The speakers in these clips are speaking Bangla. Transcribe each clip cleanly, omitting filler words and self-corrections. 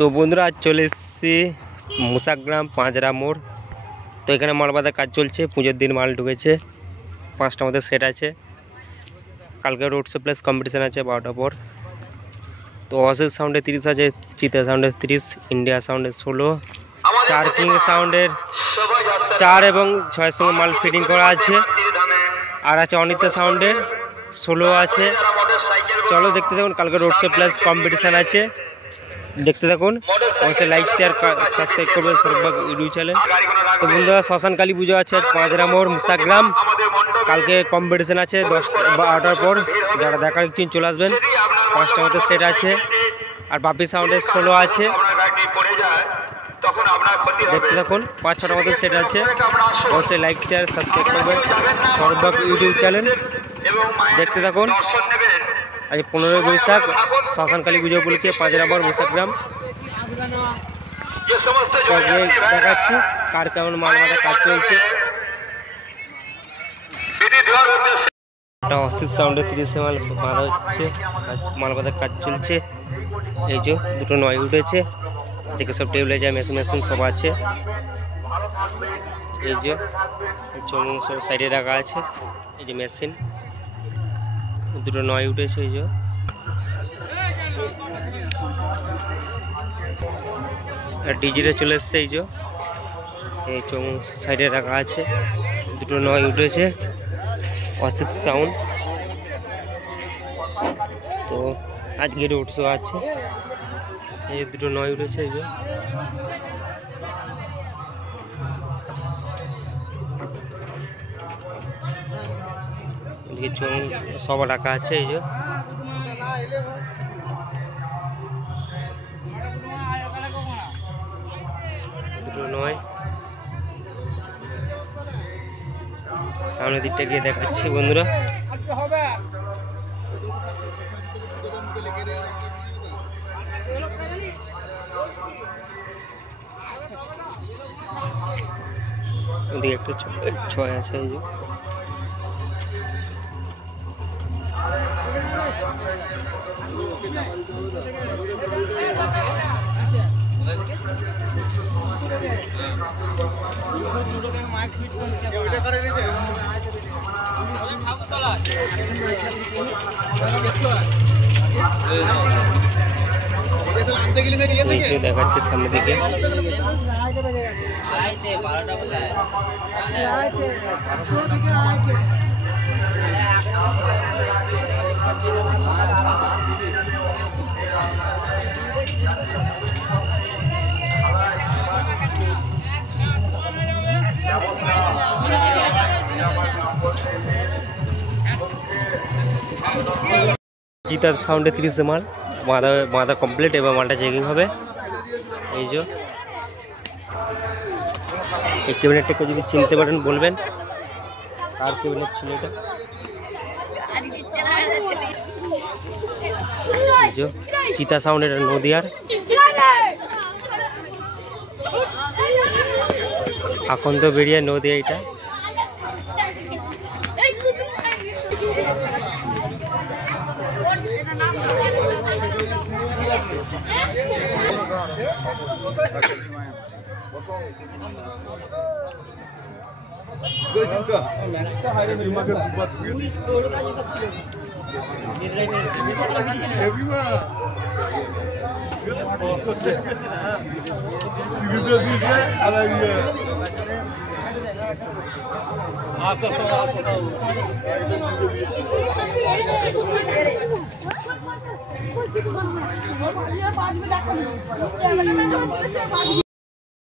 তো বন্ধুরা আজ চলে এসেছি মুসাগ্রাম পাঁচরা মোড়। তো এখানে মাল বাঁধার কাজ চলছে, পুজোর দিন মাল ঢুকেছে। 5টা মধ্যে সেট আছে। কালকে রোড শো প্লাস কম্পিটিশান আছে 12টার পর। তো অসিস সাউন্ডে 30 আছে, চিতা সাউন্ডে 30, ইন্ডিয়া সাউন্ডে 16, স্টার কিং সাউন্ডের 4 এবং 6 সঙ্গে মাল ফিটিং করা আছে। আর আছে অনিতা সাউন্ডের 16 আছে। চলো দেখতে থাকুন, কালকে রোড শো প্লাস কম্পিটিশান আছে, দেখতে থাকুন। অবশ্যই লাইক শেয়ার সাবস্ক্রাইব করবেন সৌরভবাগ ইউটিউব চ্যানেল। তো বন্ধুরা শ্মশান কালী পুজো আছে আজ পাঁচরা মোড় মুসাগ্রাম। কালকে কম্পিটিশান আছে 10-12টার পর, যারা দেখার ইচ্ছুক চলে আসবেন। 5টা মতো সেট আছে। আর বাপি সাউন্ডের 16 আছে, দেখতে থাকুন। 5-6টা মতো সেট আছে। অবশ্যই লাইক শেয়ার সাবস্ক্রাইব করবেন সৌরভবাগ ইউটিউব চ্যানেল, দেখতে থাকুন। আজ 15ই বৈশাখ শ্মশান কালী পুজো উপলক্ষে পাঁচরা মোড় মুসাগ্রাম দেখাচ্ছি কার কেমন মাল বাঁধার কাজ চলছে। অসিত সাউন্ডে 30 মাল বাঁধা হচ্ছে, মাল বাঁধার কাজ চলছে। এই যে দুটো নয় উঠেছে, দেখে সব টেবিলে যায়, মেশিন মেশিন সব আছে। এই যে চমুন সব সাইডে রাখা আছে। এই যে মেশিন দুটো নয় উঠেছে। এই যে ডিজিটা চলে এসছে। এই যে এই চমুন সাইডে রাখা আছে, দুটো নয় উঠেছে। অসিত সাউন্ড। তো আজকে রোড শো আছে, এই দুটো নয় উঠেছে। এই যে এদিকে চমুন সব রাখা আছে। এই যে দুটো নয়, সামনের দিকটা গিয়ে দেখাচ্ছি বন্ধুরা। ওদিকে একটা 6 আছে। এই যে দেখাচ্ছে সামনে দিকে। চিতার সাউন্ডে 30 মাল বাঁধা কমপ্লিট, এবার মালটা চেকিং হবে। এই যে এই ক্যাবিনেটটাকে যদি চিনতে পারেন বলবেন কার ক্যাবিনেট ছিল এটা। এই যে চিতা সাউন্ড, এটা নদিয়ার। এখন তো বেরিয়ে নদিয়া এটা।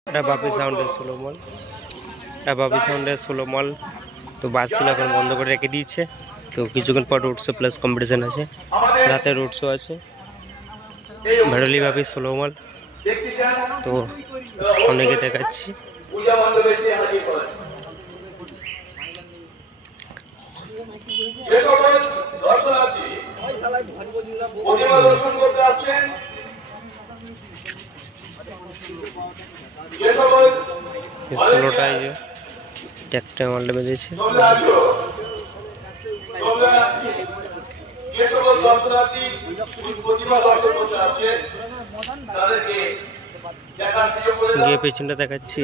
এটা বাপি সাউন্ডের 16 মাল, এটা বাপি সাউন্ডের 16 মাল। তো বাস ছিল, এখন বন্ধ করে রেখে দিয়েছে। তো কিছুক্ষণ পর রোড শো প্লাস কম্পিটিশান আছে, রাতে রোড শো আছে। ভেড়লি বাপি 16 মাল। তো অনেকে দেখাচ্ছি। ষোলোটায় যে ট্যাক্টর মালটা বেঁধেছে। যে সকল দর্শনার্থী প্রতিমা দর্শন করতে আসছেন তাদেরকে গিয়ে পেছনটা দেখাচ্ছি।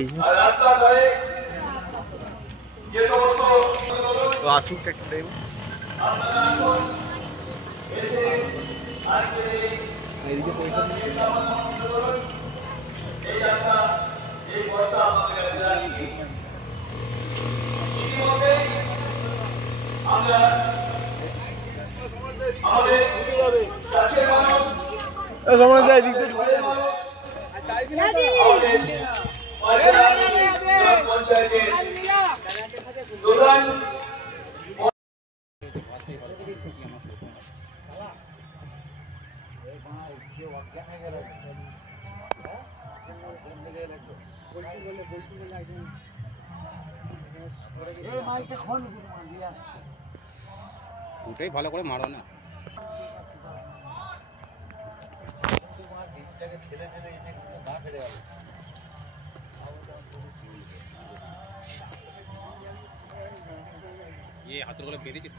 ওটাই ভালো করে মারো না। হাতের গলে বেরিয়েছে।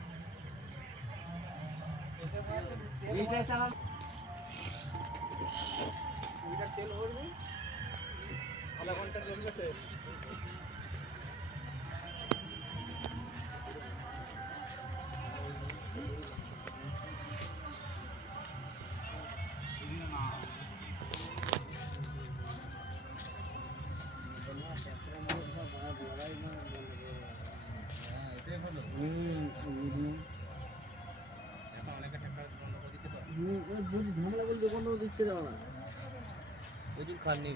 ঝামেলা বলতে কোনো দিচ্ছে না ওই দিন খান নেই।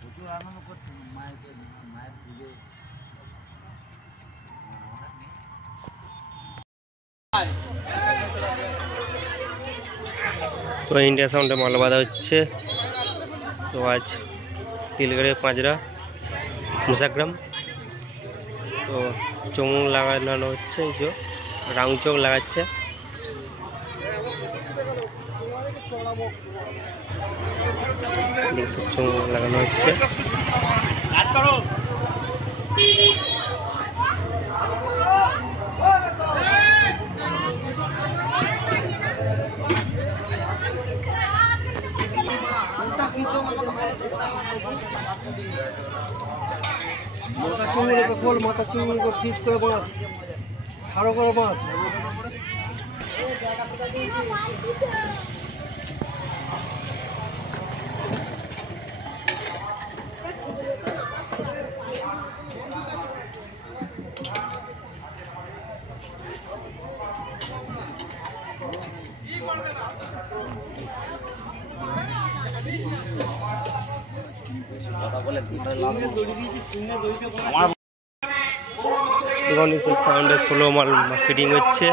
প্রচুর আনন্দ করছে মায়ের পুজো। তো ইন্ডিয়া সাউন্ডে মাল বাঁধা হচ্ছে। তো আজ তিলগড়ে পাঁজরা মুসাগ্রাম। তো চমুক লাগানো হচ্ছে, এই যে রাউন্ড চোখ লাগাচ্ছে। চমুক লাগানো হচ্ছে। মাথা চুমুরে খোল, মাথা চুমুরে ঠিক করে বাঁধ, আরো করে বাঁধ। সাউন্ডে স্লো মাল ফিটিং হচ্ছে।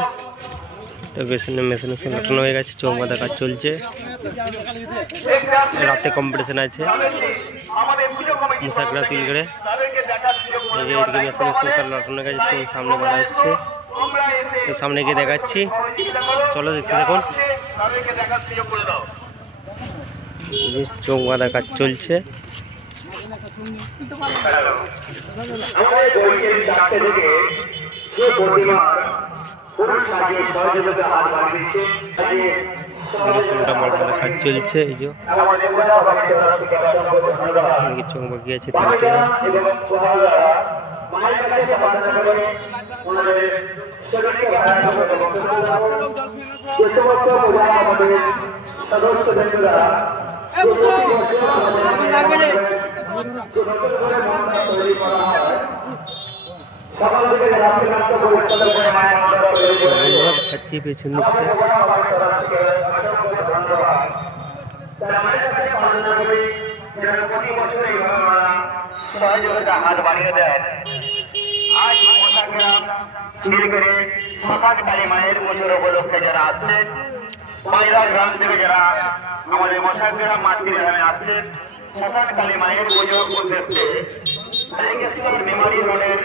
তো মেশিনে সব লাটানো হয়ে গেছে, চোখ বাঁধা কাজ চলছে। রাতে কম্পিটিশন আছে মুসাগরা তিলগড়ে। এই যে এদিকে মেশিনে সব লাটানো হয়ে গেছে, চোখ সামনে বাঁধা হচ্ছে। তো সামনে গিয়ে দেখাচ্ছি, চলো দেখতে দেখুন। চোখ বাঁধা কাজ চলছে। কাজ চলছে, এই যে চোখ বাগিয়েছে। খাচ্ছি পেছন দিকে। হাত বাড়িয়ে দেন। আজ শ্মশান কালী মায়ের পুজোর উপলক্ষে যারা আসছেন, পায়রা গ্রাম থেকে যারা আমাদের মশাগ্রাম মাতৃগ্রামে আসছেন, শ্মশান কালী মায়ের পুজোর উদ্দেশ্যে মেমারি রোডের